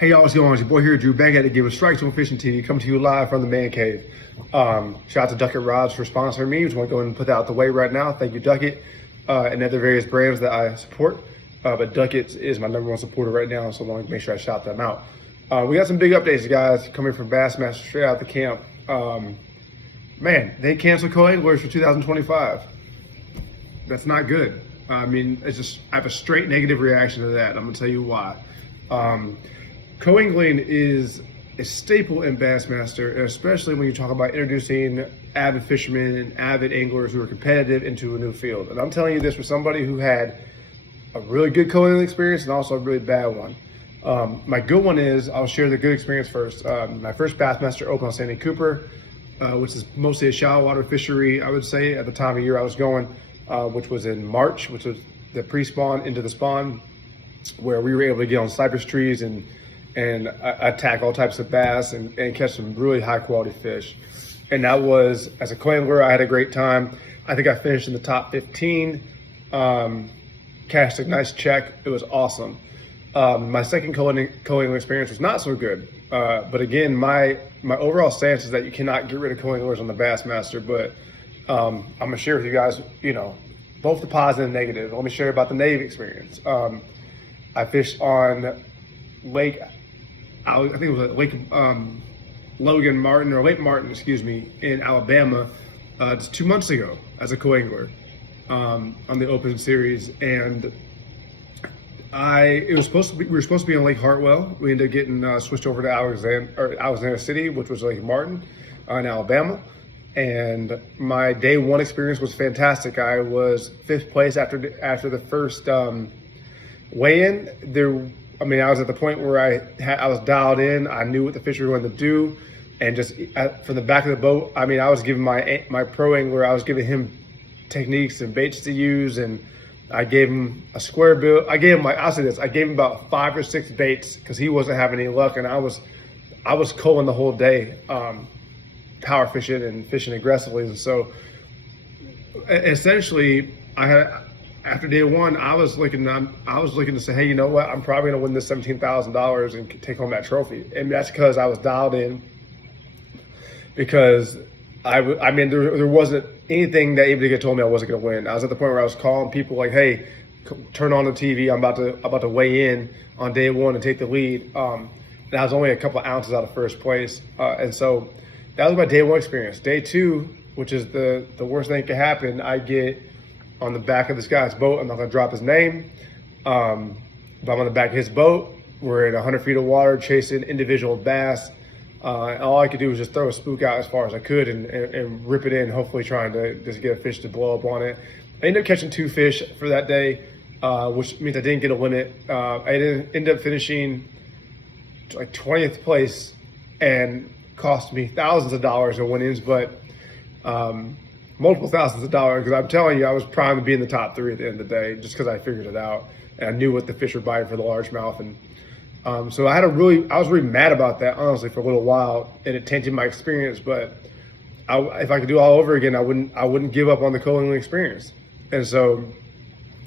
Hey y'all, what's going on? It's your boy here, Drew, back at it again with Strikes on Fishing TV, coming to you live from the man cave. Shout out to Duckett Rods for sponsoring me. Just want to go ahead and put that out the way right now. Thank you, Duckett, and other various brands that I support. But Duckett is my number one supporter right now, so I want to make sure I shout them out. We got some big updates, guys, coming from Bassmaster straight out the camp. Man, they canceled co-anglers for 2025. That's not good. I mean, it's just, I have a straight negative reaction to that. I'm gonna tell you why. Co-angling is a staple in Bassmaster, especially when you talk about introducing avid fishermen and avid anglers who are competitive into a new field. And I'm telling you this for somebody who had a really good co-angling experience and also a really bad one. My good one is, I'll share the good experience first. My first Bassmaster opened on Sandy Cooper, which is mostly a shallow water fishery, I would say, at the time of year I was going, which was in March, which was the pre-spawn into the spawn, where we were able to get on cypress trees and attack all types of bass and catch some really high quality fish. And that was, as a co-angler, I had a great time. I think I finished in the top 15, cashed a nice check. It was awesome. My second co-angler experience was not so good. But again, my overall stance is that you cannot get rid of co-anglers on the Bassmaster, but I'm gonna share with you guys, both the positive and negative. Let me share about the negative experience. I fished on Lake, I think it was Lake Logan Martin, or Lake Martin, excuse me, in Alabama, just 2 months ago as a co-angler on the Open Series, and we were supposed to be on Lake Hartwell. We ended up getting switched over to Alexander City, which was Lake Martin in Alabama. And my day one experience was fantastic. I was 5th place after the first weigh-in. I was at the point where I was dialed in. I knew what the fish were going to do, and just from the back of the boat, I was giving my pro angler, I was giving him techniques and baits to use, and I gave him a square bill. I'll say this: I gave him about 5 or 6 baits because he wasn't having any luck, and I was culling the whole day, power fishing and fishing aggressively. And so, essentially, after day one, I was looking to say, hey, you know what? I'm probably gonna win this $17,000 and take home that trophy. And that's because I was dialed in. Because there wasn't anything that anybody could told me I wasn't gonna win. I was at the point where I was calling people like, hey, turn on the TV. I'm about to weigh in on day one and take the lead. And I was only a couple of ounces out of first place. And so that was my day one experience. Day two, which is the worst thing that could happen, I get on the back of this guy's boat. I'm not gonna drop his name, but I'm on the back of his boat. We're in 100 feet of water chasing individual bass. And all I could do was just throw a spook out as far as I could and rip it in, hopefully trying to just get a fish to blow up on it. I ended up catching 2 fish for that day, which means I didn't get a limit. I ended up finishing like 20th place and cost me thousands of dollars in winnings, but multiple thousands of dollars, because I'm telling you, I was primed to be in the top 3 at the end of the day, just because I figured it out and I knew what the fish were biting for the largemouth. And so I was really mad about that, honestly, for a little while, and it tainted my experience. But if I could do it all over again, I wouldn't give up on the co-angling experience. And so,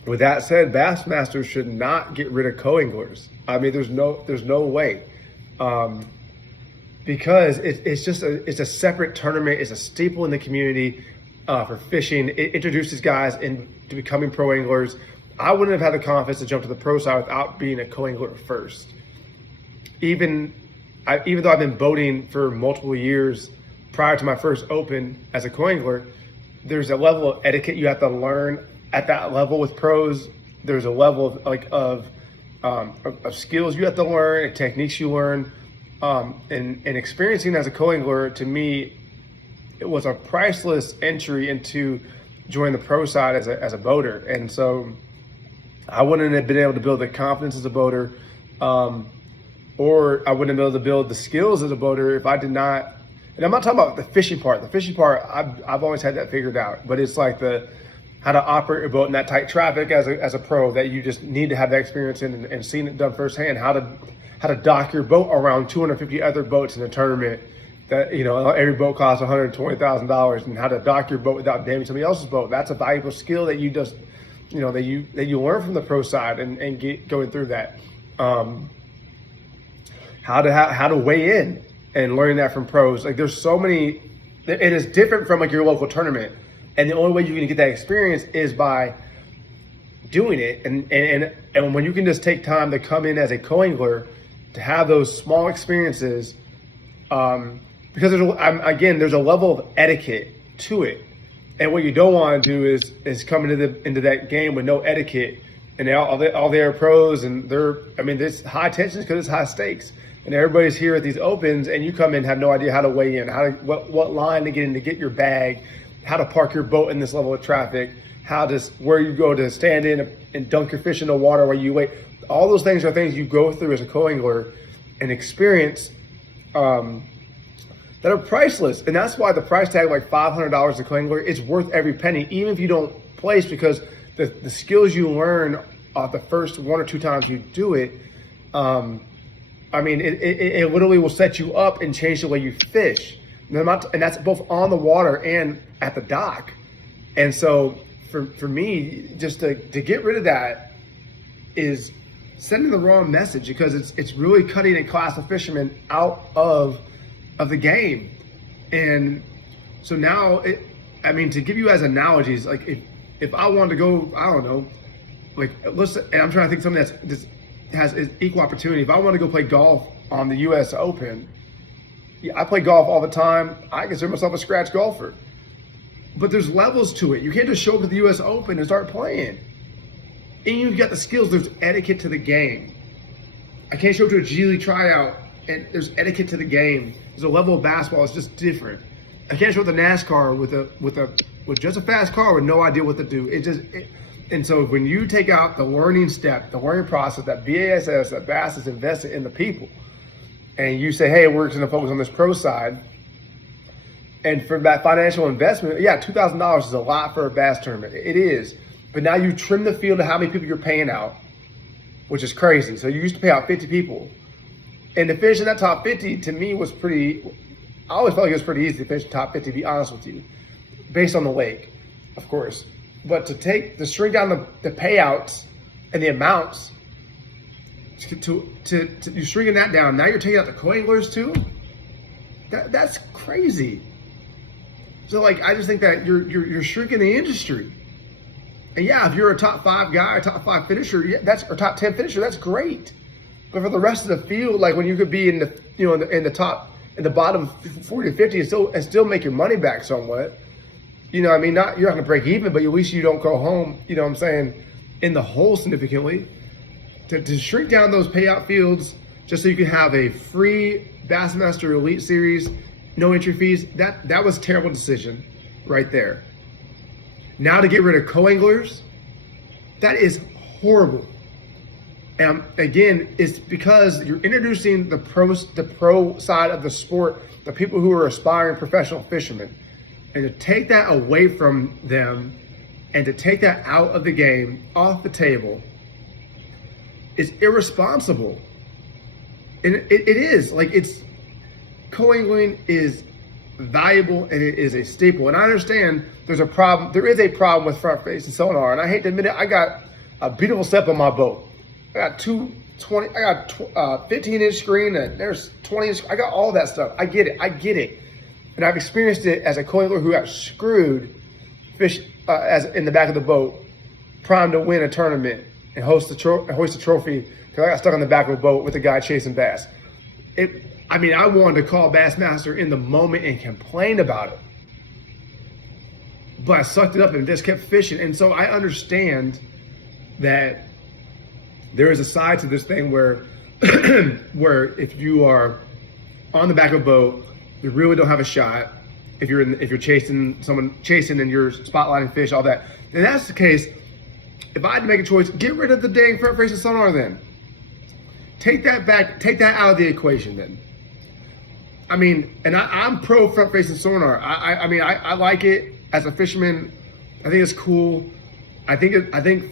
with that said, Bassmasters should not get rid of co-anglers. There's no way. Because it's a separate tournament. It's a staple in the community for fishing. It introduces guys into becoming pro anglers. I wouldn't have had the confidence to jump to the pro side without being a co-angler first. Even though I've been boating for multiple years prior to my first open as a co-angler, there's a level of etiquette you have to learn at that level with pros. There's a level of skills you have to learn and techniques you learn. And experiencing as a co-angler, to me, it was a priceless entry into joining the pro side as a boater. And so I wouldn't have been able to build the confidence as a boater, or I wouldn't have been able to build the skills as a boater if I did not. And I'm not talking about the fishing part. The fishing part, I've always had that figured out. But it's like how to operate your boat in that tight traffic as a pro, that you just need to have that experience in and seeing it done firsthand. How to dock your boat around 250 other boats in a tournament that, every boat costs $120,000, and how to dock your boat without damaging somebody else's boat. That's a valuable skill that you just, that you learn from the pro side and going through that. how to weigh in, and learning that from pros. Like there's so many, and it's different from like your local tournament. And the only way you're gonna get that experience is by doing it. And when you can just take time to come in as a co-angler to have those small experiences, because there's a level of etiquette to it. And what you don't want to do is come into that game with no etiquette, and all their pros, and there's high tension because it's high stakes, and everybody's here at these opens, and you come in and have no idea how to weigh in, what line to get in to get your bag, how to park your boat in this level of traffic, where you go to stand in and dunk your fish in the water while you wait. All those things are things you go through as a co-angler and experience. That are priceless, and that's why the price tag, like $500 a co-angler, is worth every penny, even if you don't place, because the skills you learn the first 1 or 2 times you do it, it literally will set you up and change the way you fish, and that's both on the water and at the dock. And so for me, just to get rid of that is sending the wrong message, because it's really cutting a class of fishermen out of the game. And so now, to give you as analogies, like if I wanted to go, I don't know, like listen, and I'm trying to think of something that has equal opportunity. If I want to go play golf on the U.S. Open, I play golf all the time. I consider myself a scratch golfer, but there's levels to it. You can't just show up to the U.S. Open and start playing. And you've got the skills. There's etiquette to the game. I can't show up to a G League tryout and there's etiquette to the game. There's a level of basketball. It's just different. I can't show up to NASCAR with just a fast car with no idea what to do. And so when you take out the learning step, the learning process that BASS, that Bass has invested in the people, and you say, hey, we're going to focus on this pro side, and for that financial investment, yeah, $2,000 is a lot for a Bass tournament. It is. But now you trim the field to how many people you're paying out, which is crazy. So you used to pay out 50 people. And to finish in that top 50, to me, was pretty, I always felt like it was pretty easy to finish the top 50, to be honest with you, based on the lake, of course. But to shrink down the payouts and the amounts, you're shrinking that down. Now you're taking out the co-anglers too? That's crazy. So like, I just think that you're shrinking the industry. And yeah, if you're a top 5 guy, or top 5 finisher, yeah, or top 10 finisher, that's great. But for the rest of the field, like when you could be in the bottom 40 to 50 and still make your money back somewhat, you're not going to break even, but at least you don't go home, you know what I'm saying, in the hole significantly. To shrink down those payout fields just so you can have a free Bassmaster Elite Series, no entry fees, that was a terrible decision right there. Now to get rid of co-anglers, that is horrible. And again, it's because you're introducing the pro side of the sport, the people who are aspiring professional fishermen. And to take that away from them and to take that out of the game, off the table, is irresponsible. And it is. Like, co-angling is valuable and it is a staple. And I understand there is a problem with front face and sonar. And I hate to admit it, I got a beautiful step on my boat. I got 15-inch screen, and there's 20-inch. I got all that stuff. I get it. And I've experienced it as a co-angler who got screwed fish as in the back of the boat, primed to win a tournament and hoist a trophy because I got stuck on the back of a boat with a guy chasing bass. I wanted to call Bassmaster in the moment and complain about it, but I sucked it up and just kept fishing. And so I understand that there is a side to this thing where if you are on the back of a boat, you really don't have a shot. If you're chasing and you're spotlighting fish, all that, then that's the case. If I had to make a choice, get rid of the dang front facing sonar then. Take that back, take that out of the equation then. I'm pro front facing sonar. I like it as a fisherman. I think it's cool. I think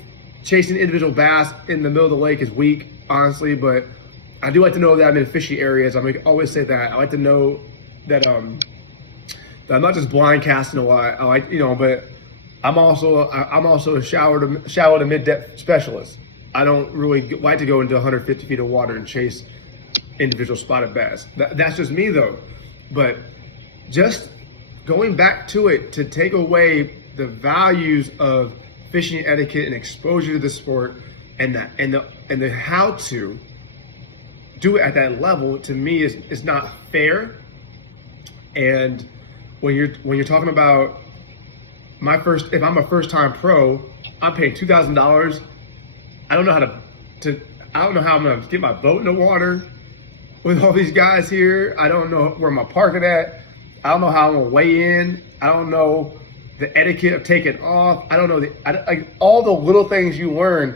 chasing individual bass in the middle of the lake is weak, honestly, but I do like to know that I'm in fishy areas. I always say that. I like to know that that I'm not just blind casting a lot. I like, but I'm also a shallow to mid-depth specialist. I don't really like to go into 150 feet of water and chase individual spotted bass. That's just me though. But just going back to it to take away the values of fishing etiquette and exposure to the sport and the how to do it at that level, to me is not fair. And when you're talking about if I'm a first time pro, I'm paying $2,000. I don't know I don't know how I'm gonna get my boat in the water with all these guys here. I don't know where I'm parking at. I don't know how I'm gonna weigh in. I don't know the etiquette of taking off. I don't know all the little things you learn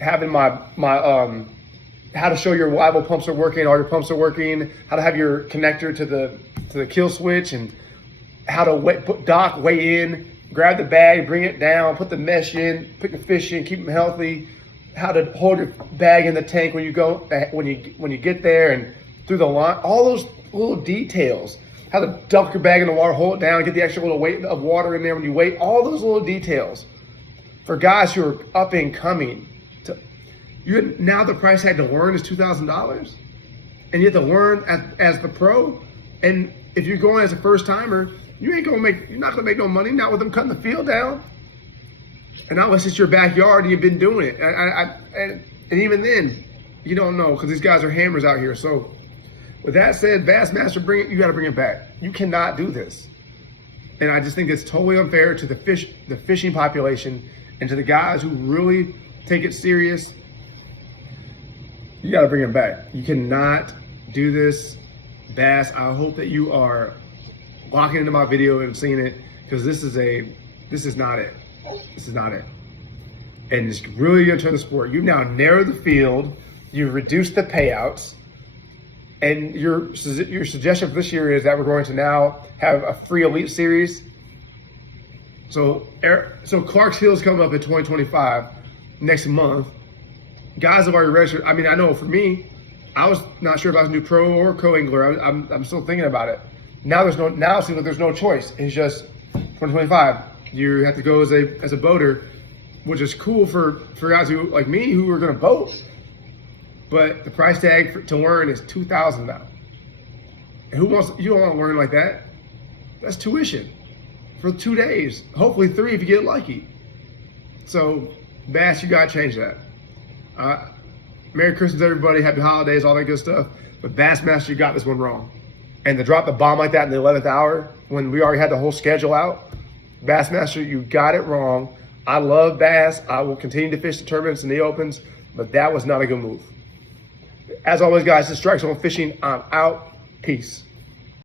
having my how to show your rival pumps are working, all your pumps are working, how to have your connector to the kill switch, and how to dock, weigh in, grab the bag, bring it down, put the mesh in, put the fish in, keep them healthy, how to hold your bag in the tank when you get there and through the line, all those little details, how to dump your bag in the water, hold it down, get the extra little weight of water in there when you wait, all those little details for guys who are up and coming. Now the price tag to learn is $2,000, and you have to learn as the pro. And if you're going as a first timer, you're not gonna make no money. Not with them cutting the field down, and not unless it's your backyard and you've been doing it. And even then, you don't know because these guys are hammers out here. So with that said, Bassmaster, you got to bring it back. You cannot do this, and I just think it's totally unfair to the fishing population and to the guys who really take it serious. You got to bring it back. You cannot do this, Bass. I hope that you are locking into my video and seeing it, because this is not it. This is not it. And it's really going to turn the sport. You've now narrowed the field. You've reduced the payouts. And your suggestion for this year is that we're going to now have a free elite series. So Clark's Hill's coming up in 2025 next month. Guys have already registered. I mean, I know for me, I was not sure if I was a new pro or co-angler. I'm still thinking about it. Now it seems like there's no choice. It's just 2025. You have to go as a boater, which is cool for guys who like me who are going to boat. But the price tag to learn is $2,000 now. And you don't want to learn like that. That's tuition for 2 days. Hopefully 3 if you get lucky. So Bass, you got to change that. Merry Christmas, everybody. Happy holidays, all that good stuff. But Bassmaster, you got this one wrong. And to drop the bomb like that in the 11th hour when we already had the whole schedule out, Bassmaster, you got it wrong. I love bass. I will continue to fish the tournaments and the opens, but that was not a good move. As always, guys, this is Strike Zone Fishing. I'm out. Peace.